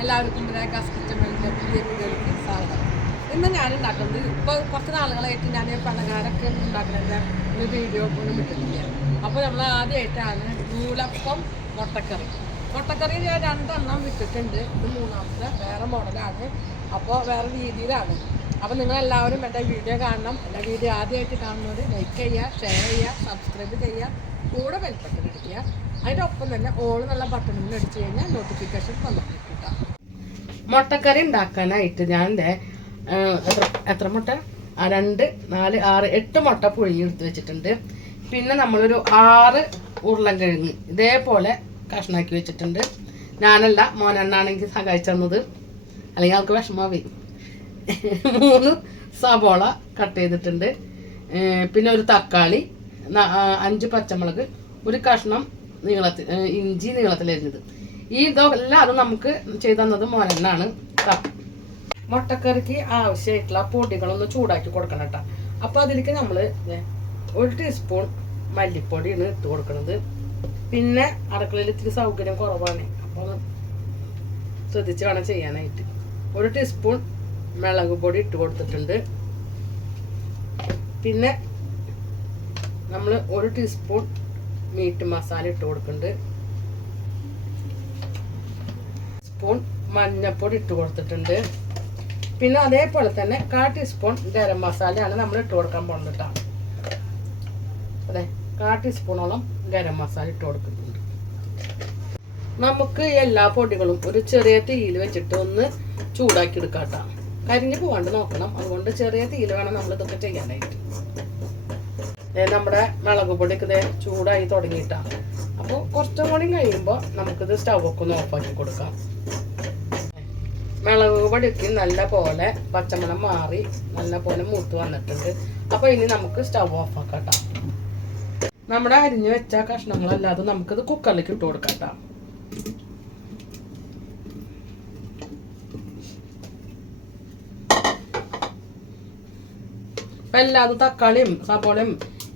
എല്ലാവർക്കും ബ്രേക്കാസ് കിച്ചണിൻ്റെ പുതിയ വീഡിയോയിലേക്ക് സ്വാഗതം. ഇന്ന് ഞാൻ ഉണ്ടാക്കുന്നത് ഇപ്പോൾ കുറച്ച് നാളുകളായിട്ട് ഞാൻ പലഹാരമൊക്കെ ഉണ്ടാക്കുന്ന ഒരു വീഡിയോ ഒന്നും കിട്ടുന്നില്ല. അപ്പോൾ നമ്മൾ ആദ്യമായിട്ടാണ് നൂലപ്പം മുട്ടക്കറി ഞാൻ 2 എണ്ണം വിട്ടിട്ടുണ്ട്. ഇത് 3ാമത്തെ വേറെ മോഡലാണ്, അപ്പോൾ വേറെ രീതിയിലാണ്. അപ്പോൾ നിങ്ങളെല്ലാവരും എൻ്റെ വീഡിയോ കാണണം. എൻ്റെ വീഡിയോ ആദ്യമായിട്ട് കാണുന്നവർ ലൈക്ക് ചെയ്യുക, ഷെയർ ചെയ്യുക, സബ്സ്ക്രൈബ് ചെയ്യുക, കൂടെ ബെൽബട്ടൺ അടിക്കുക. അതിൻ്റെ ഒപ്പം തന്നെ ഓൾ എന്നുള്ള ബട്ടണിൽ അടിച്ചു കഴിഞ്ഞാൽ നോട്ടിഫിക്കേഷൻ വന്നിട്ട് കിട്ടാം. മുട്ടക്കറി ഉണ്ടാക്കാനായിട്ട് ഞാൻ എത്ര മുട്ട 2, 4, 6, 8 മുട്ട പുഴുങ്ങി എടുത്ത് വെച്ചിട്ടുണ്ട്. പിന്നെ നമ്മളൊരു 6 ഉരുളൻകിഴങ്ങ് ഇതേപോലെ കഷ്ണാക്കി വെച്ചിട്ടുണ്ട്. ഞാനല്ല, മോനെണ്ണാണെങ്കിൽ സഹായിച്ചു തന്നത്, അല്ലെങ്കിൽ അവൾക്ക് വിഷമാവേ. 3 സവോള കട്ട് ചെയ്തിട്ടുണ്ട്. പിന്നെ ഒരു തക്കാളി, 5 പച്ചമുളക്, ഒരു കഷ്ണം ഇഞ്ചി നീളത്തിലരിഞ്ഞത്. ഇതെല്ലാം അത് നമുക്ക് ചെയ്തു തന്നത് മോനെണ്ണാണ്. മുട്ടക്കറിക്ക് ആവശ്യമായിട്ടുള്ള പൊടികളൊന്ന് ചൂടാക്കി കൊടുക്കണം കേട്ടോ. അപ്പോൾ അതിലേക്ക് നമ്മൾ 1 ടീസ്പൂൺ മല്ലിപ്പൊടിയാണ് ഇട്ട് കൊടുക്കുന്നത്. പിന്നെ അടുക്കളയിൽ ഇത്തിരി സൗകര്യം കുറവാണ്, അപ്പോൾ ശ്രദ്ധിച്ച് വേണം ചെയ്യാനായിട്ട്. 1 ടീസ്പൂൺ മുളക് പൊടി ഇട്ട് കൊടുത്തിട്ടുണ്ട്. പിന്നെ നമ്മൾ 1 ടീസ്പൂൺ മീറ്റ് മസാല ഇട്ട് കൊടുക്കുന്നുണ്ട്. സ്പൂൺ മഞ്ഞൾപ്പൊടി ഇട്ട് കൊടുത്തിട്ടുണ്ട്. പിന്നെ അതേപോലെ തന്നെ 1/4 ടീസ്പൂൺ ഗരം മസാലയാണ് നമ്മൾ ഇട്ട് കൊടുക്കാൻ പോകുന്നത് കേട്ടോ. അതെ, 1/4 ടീസ്പൂണോളം ഗരം മസാല ഇട്ട് കൊടുക്കുന്നുണ്ട്. നമുക്ക് എല്ലാ പൊടികളും ഒരു ചെറിയ തീയിൽ വെച്ചിട്ട് ഒന്ന് ചൂടാക്കി എടുക്കാം കേട്ടോ. കരിഞ്ഞ് പോകാണ്ട് നോക്കണം, അതുകൊണ്ട് ചെറിയ തീയിൽ വേണം നമ്മൾ ഇതൊക്കെ ചെയ്യാനായിട്ട്. നമ്മുടെ മുളക് പൊടിയൊക്കെ ചൂടായി തുടങ്ങിയിട്ടാണ്. അപ്പോൾ കുറച്ചും കൂടി കഴിയുമ്പോൾ നമുക്കിത് സ്റ്റൗവൊക്കെ ഒന്ന് ഓഫാക്കി കൊടുക്കാം. മുളക് പൊടിക്ക് നല്ല പോലെ പച്ചമണം മാറി നല്ല പോലെ മൂത്ത് വന്നിട്ടുണ്ട്. അപ്പോൾ ഇനി നമുക്ക് സ്റ്റൗ ഓഫാക്കാം കേട്ടോ. നമ്മുടെ അരിഞ്ഞു വെച്ച കഷ്ണങ്ങളല്ലാതെ നമുക്കിത് കുക്കറിലേക്ക് ഇട്ട് കൊടുക്കാം കേട്ടോ. അപ്പം എല്ലാതും തക്കാളിയും സവോളയും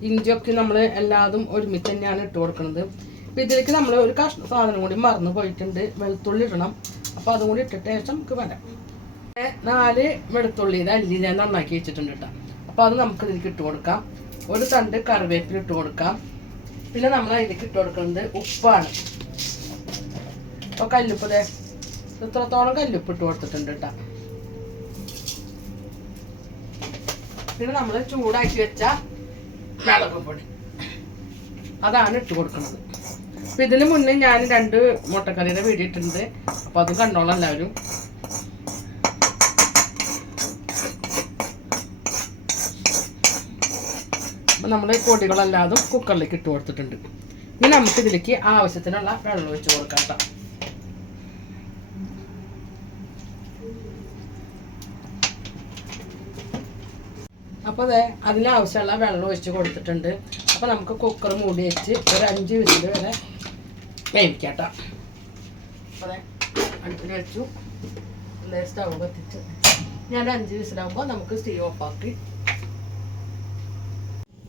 ഇഞ്ചിയൊക്കെ നമ്മൾ എല്ലാതും ഒരുമിച്ച് തന്നെയാണ് ഇട്ട് കൊടുക്കുന്നത്. അപ്പം ഇതിലേക്ക് നമ്മൾ ഒരു കഷ്ണ സാധനം കൂടി മറന്നു പോയിട്ടുണ്ട്, വെളുത്തുള്ളി ഇടണം. അപ്പോൾ അതും കൂടി ഇട്ടിട്ട് ശേഷം നമുക്ക് വരാം. 4 വെളുത്തുള്ളി അല്ലി ഞാൻ നന്നാക്കി വെച്ചിട്ടുണ്ട് കേട്ടോ. അപ്പോൾ അത് നമുക്ക് ഇതിലേക്ക് ഇട്ട് കൊടുക്കാം. 1 തണ്ട് കറിവേപ്പില ഇട്ട് കൊടുക്കാം. പിന്നെ നമ്മൾ അതിലേക്ക് ഇട്ട് കൊടുക്കുന്നത് ഉപ്പാണ്. അപ്പോൾ കല്ലുപ്പ് ഇത്രത്തോളം കല്ലുപ്പ് ഇട്ട് കൊടുത്തിട്ടുണ്ട് കേട്ടോ. പിന്നെ നമ്മൾ ചൂടാക്കി വെച്ച മുളക് പൊടി അതാണ് ഇട്ട് കൊടുക്കുന്നത്. അപ്പം ഇതിന് മുന്നേ ഞാൻ 2 മുട്ടക്കറിയുടെ വീഡിയോ ഇട്ടിട്ടുണ്ട്, അപ്പം അത് കണ്ടോളാം എല്ലാവരും. അപ്പം നമ്മൾ പൊടികളെല്ലാതും കുക്കറിലേക്ക് ഇട്ട് കൊടുത്തിട്ടുണ്ട്. ഇനി നമുക്ക് ഇതിലേക്ക് ആവശ്യത്തിനുള്ള വെള്ളം ഒഴിച്ച് കൊടുക്കാം കേട്ടോ. അപ്പോൾ അതിനാവശ്യമുള്ള വെള്ളം ഒഴിച്ച് കൊടുത്തിട്ടുണ്ട്. അപ്പോൾ നമുക്ക് കുക്കർ മൂടി വെച്ച് ഒരു 5 വിസിൽ വരെ വേവിക്കാം കേട്ടോ. അപ്പോൾ അടുപ്പിൽ വെച്ചു, സ്റ്റൗ കത്തിച്ച് ഞാൻ 5 വിസിലാകുമ്പോൾ നമുക്ക് സ്റ്റീ ഓഫാക്കി.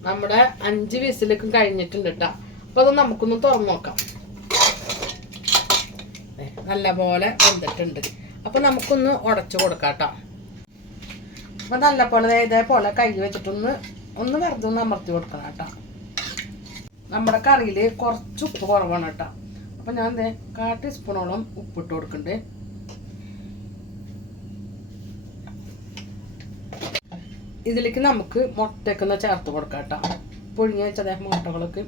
നമ്മുടെ 5 വിസിലൊക്കെ കഴിഞ്ഞിട്ടുണ്ട് കേട്ടോ. അപ്പോൾ അത് നമുക്കൊന്ന് തുറന്ന് നോക്കാം. നല്ല പോലെ വെന്തിട്ടുണ്ട്. അപ്പോൾ നമുക്കൊന്ന് ഉടച്ചു കൊടുക്കാം കേട്ടോ. അപ്പോൾ നല്ലപോലെ ഇതേപോലെ കൈ വെച്ചിട്ടൊന്ന് വെറുതെ ഒന്ന് അമർത്തി കൊടുക്കണം കേട്ടോ. നമ്മുടെ കറിയിൽ കുറച്ച് ഉപ്പ് കുറവാണ് കേട്ടോ. അപ്പോൾ ഞാൻ 1/4 ടീസ്പൂണോളം ഉപ്പിട്ട് കൊടുക്കണ്ടേ. ഇതിലേക്ക് നമുക്ക് മുട്ടയൊക്കെ ഒന്ന് ചേർത്ത് കൊടുക്കാം കേട്ടോ. പുഴുങ്ങി വെച്ച മുട്ടകളൊക്കെ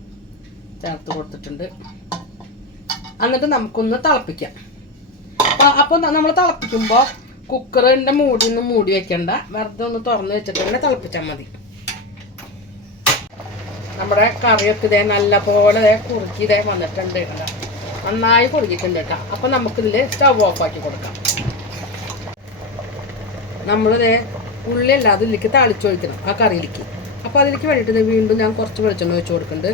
ചേർത്ത് കൊടുത്തിട്ടുണ്ട്. എന്നിട്ട് നമുക്കൊന്ന് തിളപ്പിക്കാം. അപ്പോൾ നമ്മൾ തിളപ്പിക്കുമ്പോൾ കുക്കറിൻ്റെ മൂടിയൊന്നും മൂടി വെക്കണ്ട, വെറുതെ ഒന്ന് തുറന്ന് വെച്ചിട്ട് തന്നെ തിളപ്പിച്ചാൽ മതി. നമ്മുടെ കറിയൊക്കെ നല്ല പോലെ കുറുക്കി വന്നിട്ടുണ്ട് കേട്ടോ. നന്നായി കുറുക്കിയിട്ടുണ്ട് കേട്ടോ. അപ്പം നമുക്കിതിൽ സ്റ്റവ് ഓഫാക്കി കൊടുക്കാം. നമ്മളിത് ഉള്ളി അല്ലാതെ ഇതിലേക്ക് താളിച്ചൊഴിക്കണം ആ കറിയിലേക്ക്. അപ്പോൾ അതിലേക്ക് വേണ്ടിയിട്ട് വീണ്ടും ഞാൻ കുറച്ച് വെളിച്ചെണ്ണ വെച്ച് കൊടുക്കുന്നുണ്ട്.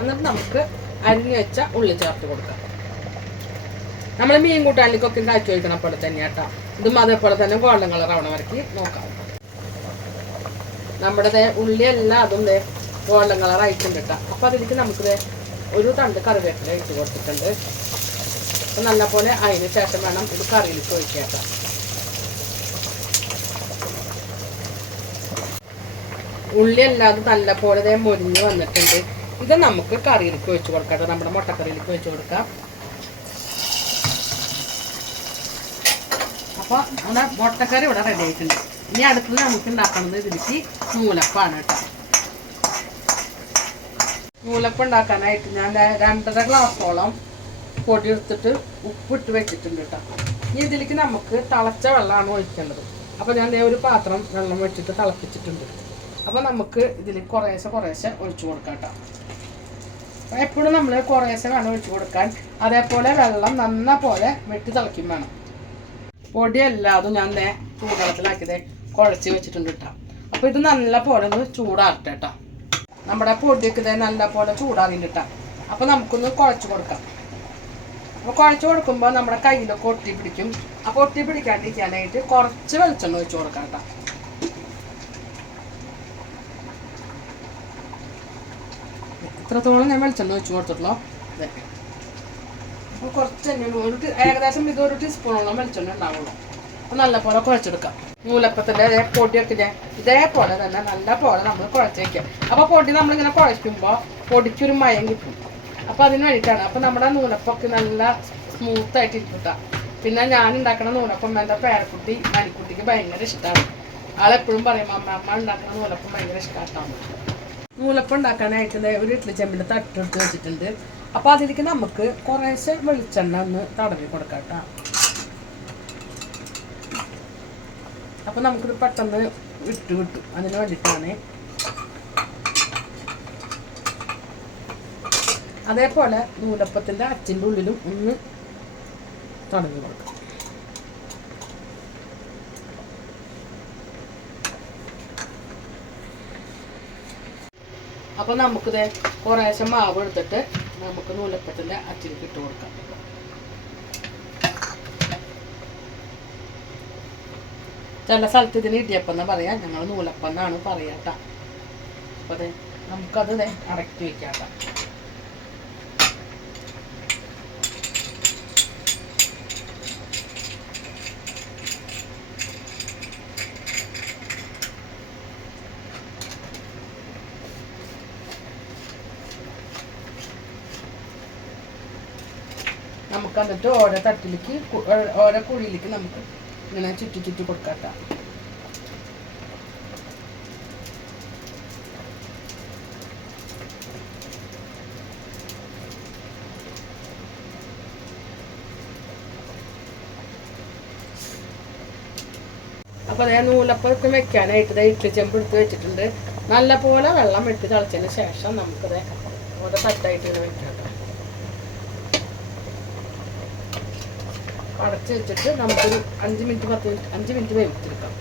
എന്നിട്ട് നമുക്ക് അരിഞ്ഞ് വെച്ച ഉള്ളി ചേർത്ത് കൊടുക്കാം. നമ്മൾ മീൻ കൂട്ടാനിലേക്കൊക്കെ കാഴ്ച വയ്ക്കണം പോലെ തന്നെ കേട്ടോ. ഇതും അതേപോലെ തന്നെ ഗോൾഡൻ കളർ ആവണ വരയ്ക്ക് നോക്കാം. നമ്മുടെ ഉള്ളി എല്ലാം അതും ഗോൾഡൻ കളർ ആയിട്ടുണ്ട് കേട്ടോ. അപ്പോൾ അതിലേക്ക് നമുക്ക് 1 തണ്ട് കറിവേപ്പില ഇട്ട് കൊടുത്തിട്ടുണ്ട്. അപ്പം നല്ലപോലെ അതിന് ശേഷം വേണം ഇത് കറിയിലേക്ക് ഒഴിക്കാം. ഉള്ളി അല്ലാതെ നല്ലപോലെ മൊരിഞ്ഞ് വന്നിട്ടുണ്ട്. ഇത് നമുക്ക് കറിയിലേക്ക് ഒഴിച്ച് കൊടുക്കാം. നമ്മുടെ മുട്ടക്കറിയിലേക്ക് ഒഴിച്ച് കൊടുക്കാം. അപ്പോൾ നമ്മുടെ മുട്ടക്കറി ഇവിടെ റെഡി ആയിട്ടുണ്ട്. ഇനി അടുത്തത് നമുക്ക് ഉണ്ടാക്കുന്നത് ഇതിലേക്ക് നൂലപ്പാണ് കേട്ടോ. നൂലപ്പം ഉണ്ടാക്കാനായിട്ട് ഞാൻ 2.5 ഗ്ലാസോളം പൊടി എടുത്തിട്ട് ഉപ്പിട്ട് വെച്ചിട്ടുണ്ട് കേട്ടോ. ഇനി ഇതിലേക്ക് നമുക്ക് തിളച്ച വെള്ളമാണ് ഒഴിക്കേണ്ടത്. അപ്പോൾ ഞാൻ ഒരു പാത്രം വെള്ളം വെച്ചിട്ട് തിളപ്പിച്ചിട്ടുണ്ട്. അപ്പോൾ നമുക്ക് ഇതിൽ കുറേശ്ശെ ഒഴിച്ചു കൊടുക്കാം കേട്ടോ. എപ്പോഴും നമ്മൾ കുറേശ്ശെ വേണം ഒഴിച്ചു കൊടുക്കാൻ. അതേപോലെ വെള്ളം നന്ന പോലെ വെട്ടി തിളയ്ക്കും വേണം. പൊടിയല്ലാതും ഞാൻ ചൂടുവെള്ളത്തിലാക്കിയത് കുഴച്ച് വെച്ചിട്ടുണ്ട് കേട്ടോ. അപ്പോൾ ഇത് നല്ല പോലെ ഒന്ന് ചൂടാറട്ടെ കേട്ടോ. നമ്മുടെ പൊടിയൊക്കെ നല്ല പോലെ ചൂടാറിയിട്ട് കേട്ടോ. അപ്പോൾ നമുക്കൊന്ന് കുഴച്ച് കൊടുക്കാം. അപ്പോൾ കുഴച്ച് കൊടുക്കുമ്പോൾ നമ്മുടെ കയ്യിലൊക്കെ ഒട്ടി പിടിക്കും. അപ്പോൾ ഒട്ടി പിടിക്കാണ്ടിരിക്കാനായിട്ട് കുറച്ച് വെളിച്ചെണ്ണ ഒഴിച്ച് കൊടുക്കാം കേട്ടോ. ഇത്രത്തോളം ഞാൻ വെളിച്ചെണ്ണ ഒഴിച്ച് കൊടുത്തിട്ടുള്ളൂ. ഇതൊക്കെ അപ്പോൾ കുറച്ച് തന്നെ ഏകദേശം ഇതൊരു ടീസ്പൂണോളം വെളിച്ചെണ്ണ ഉണ്ടാവുള്ളൂ. അപ്പോൾ നല്ലപോലെ കുഴച്ചെടുക്കാം. നൂലപ്പത്തിൻ്റെ പൊടിയൊക്കെ ഇതേപോലെ തന്നെ നല്ല പോലെ നമ്മൾ കുഴച്ച് വയ്ക്കുക. അപ്പോൾ പൊടി നമ്മളിങ്ങനെ കുഴയ്ക്കുമ്പോൾ പൊടിക്കൊരു മയം കിട്ടും. അപ്പോൾ അതിന് വേണ്ടിയിട്ടാണ്. അപ്പോൾ നമ്മുടെ നൂലപ്പൊക്കെ നല്ല സ്മൂത്തായിട്ട് ഇരിക്കും. പിന്നെ ഞാൻ ഉണ്ടാക്കുന്ന നൂലപ്പം എൻ്റെ പേരക്കുട്ടി മരിക്കുട്ടിക്ക് ഭയങ്കര ഇഷ്ടമാണ്. ആളെപ്പോഴും പറയും അമ്മ ഉണ്ടാക്കുന്ന നൂലപ്പം ഭയങ്കര ഇഷ്ടമായിട്ടാണ്. നൂലപ്പം ഉണ്ടാക്കാനായിട്ട് ഒരു ഇഡ്ഡലി ചെമ്പിൽ തട്ടെടുത്ത് വെച്ചിട്ടുണ്ട്. അപ്പോൾ അതിലേക്ക് നമുക്ക് കുറേശ്ശെ വെളിച്ചെണ്ണ ഒന്ന് തടവി കൊടുക്കാം കേട്ടോ. അപ്പോൾ നമുക്കിത് പെട്ടെന്ന് കിട്ടും. അതിന് വേണ്ടിയിട്ടാണ്. അതേപോലെ നൂലപ്പത്തിൻ്റെ അച്ചിൻ്റെ ഉള്ളിലും ഒന്ന് തടവി കൊടുക്കാം. അപ്പോൾ നമുക്കിത് കുറേശ്ശെ മാവ് എടുത്തിട്ട് നമുക്ക് നൂലപ്പത്തിൻ്റെ അച്ചിലേക്ക് ഇട്ട് കൊടുക്കാം. ചില സ്ഥലത്ത് ഇതിന് ഇടിയപ്പം എന്ന് പറയാം. ഞങ്ങൾ നൂലപ്പം എന്നാണ് പറയുക കേട്ടോ. അപ്പോൾ അതെ നമുക്കത് അടക്കി വയ്ക്കാം കേട്ടോ. നമുക്ക് എന്നിട്ട് ഓരോ തട്ടിലേക്ക് ഓരോ കുഴിയിലേക്ക് നമുക്ക് ഇങ്ങനെ ചുറ്റി കൊടുക്കാം. അപ്പോൾ അതേ നൂലപ്പൊക്കെ വെക്കാനായിട്ട് ഇഡ്ഡലി ചെമ്പ് എടുത്ത് വെച്ചിട്ടുണ്ട്. നല്ല പോലെ വെള്ളം വെട്ടി തിളച്ചതിന് ശേഷം നമുക്കത് ഓരോ തട്ടായിട്ട് ഇങ്ങനെ വെക്കാം. അടച്ച് വെച്ചിട്ട് നമുക്കൊരു 5 മിനിറ്റ് വേവിച്ചെടുക്കാം.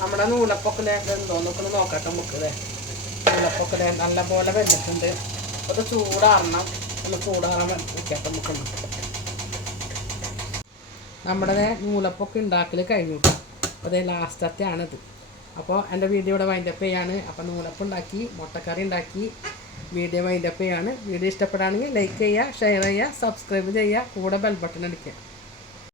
നമ്മുടെ നൂലപ്പൊക്കെ എന്തോന്നൊക്കെ നോക്കട്ടെ. നമുക്ക് നൂലപ്പൊക്കെ നല്ല പോലെ വെച്ചിട്ടുണ്ട്. അത് ചൂടാറണം. ഒന്ന് ചൂടാറാൻ വയ്ക്കാം. നമുക്ക് നമ്മുടെ നൂലപ്പൊക്കെ ഉണ്ടാക്കൽ കഴിഞ്ഞു. അപ്പോൾ അതേ ലാസ്റ്റത്തെയാണിത്. അപ്പോൾ എൻ്റെ വീഡിയോ ഇവിടെ വൈൻഡപ്പ് ചെയ്യാണ്. അപ്പോൾ നൂലപ്പം ഉണ്ടാക്കി, മുട്ടക്കറി ഉണ്ടാക്കി, വീഡിയോ വൈൻഡപ്പ് ചെയ്യാണ്. വീഡിയോ ഇഷ്ടപ്പെടുകയാണെങ്കിൽ ലൈക്ക് ചെയ്യുക, ഷെയർ ചെയ്യുക, സബ്സ്ക്രൈബ് ചെയ്യുക, കൂടെ ബെൽ ബട്ടൺ അടിക്കുക.